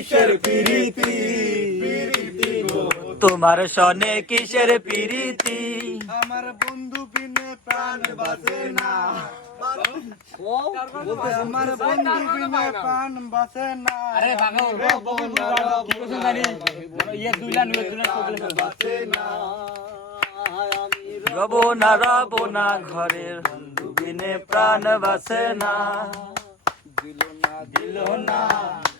কিসের প্রীতি? প্রীতি গো। তোমার সনে কিসের পিরিতি? আমার বন্ধু বিনে প্রাণ বাঁচে না। আমার বন্ধু বিনে প্রাণ বাঁচে না। আরে বাঁচে না। রব না। রব না ঘরের বিনে প্রাণ বাসে না দিল না।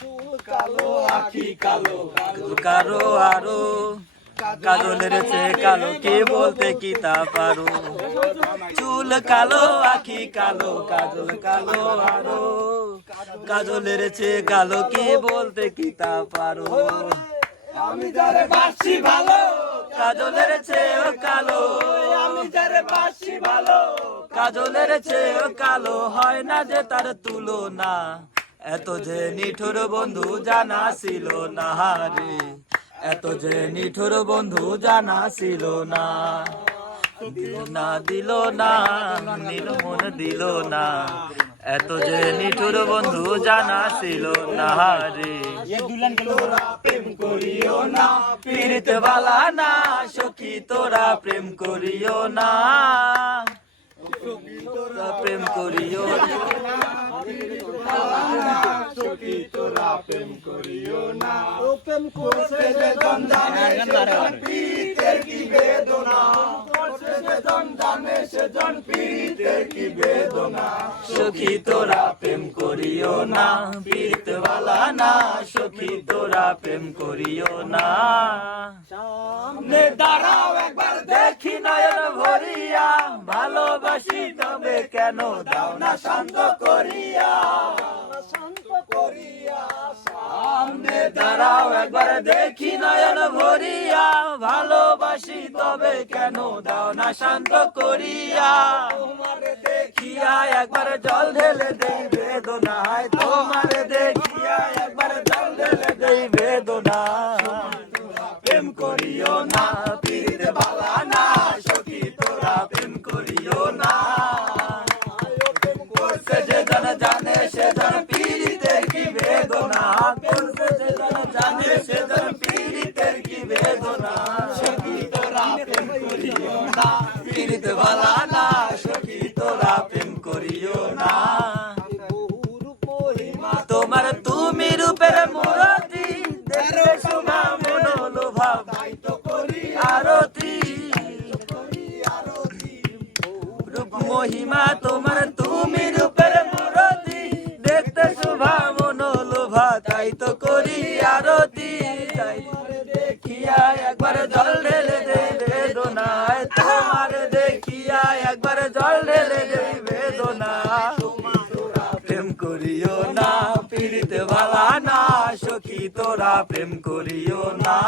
চুল কালো আখি কালো কারও আরও। কাজলের চেয়ে কালো কে বলতে কি তা পারো? চুল কালো আখি কালো কাজল কালো আরও। কাজলের চেয়ে কালো কে বলতে কি তা পারো? আমি যারে বাসি ভালো কাজলের চেয়ে কালো। আমি যারে বাসি ভালো। কাজলের চেয়ে কালো হয় না যে তার তুলনা। এত যে নিঠুর বন্ধু জানা ছিল না রে। এত যে নিঠুর বন্ধু জানা ছিল না। দিল না দিল না নীল মন দিল না। এত যে নিঠুর বন্ধু জানা ছিল না রে। প্রেম করিও না পীড়িত বালা না সখী তোরা প্রেম করিও না। তোরা প্রেম করিও না। সখী তোরা প্রেম করিও না। ও প্রেম করছে যে পীড়িতের কি বেদনা? করছে যে কি বেদনা? সখী তোরা প্রেম করিও না বালা না। সখী তোরা প্রেম করিও না। সামনে দাঁড়াও একবার দেখি নয়ন ভরিয়া। ভালোবাসি তবে কেন দাও না শান্ত করিয়া। শান্ত করিয়া। সামনে দাঁড়াও, একবার দেখি নয়ন ভরিয়া। ভালোবাসি তবে কেন দাও না শান্ত করিয়া। তোমারে দেখিয়া একবার জল ঢেলে দেই বেদনায়। তোমার দেখিয়া একবার জল ঢেলে দেই বেদনা প্রেম করিও না, পীর বেদনা না। তোমার তুমি রূপের মূরতি দেখে শোভা মন লোভা তাই করি আরতি। রূপ মহিমা, তোমার তুমি রূপের মূরতি, দেখতে শোভা মন লোভা তাই তো করি আরতি। তাই তোরা প্রেম করিও না।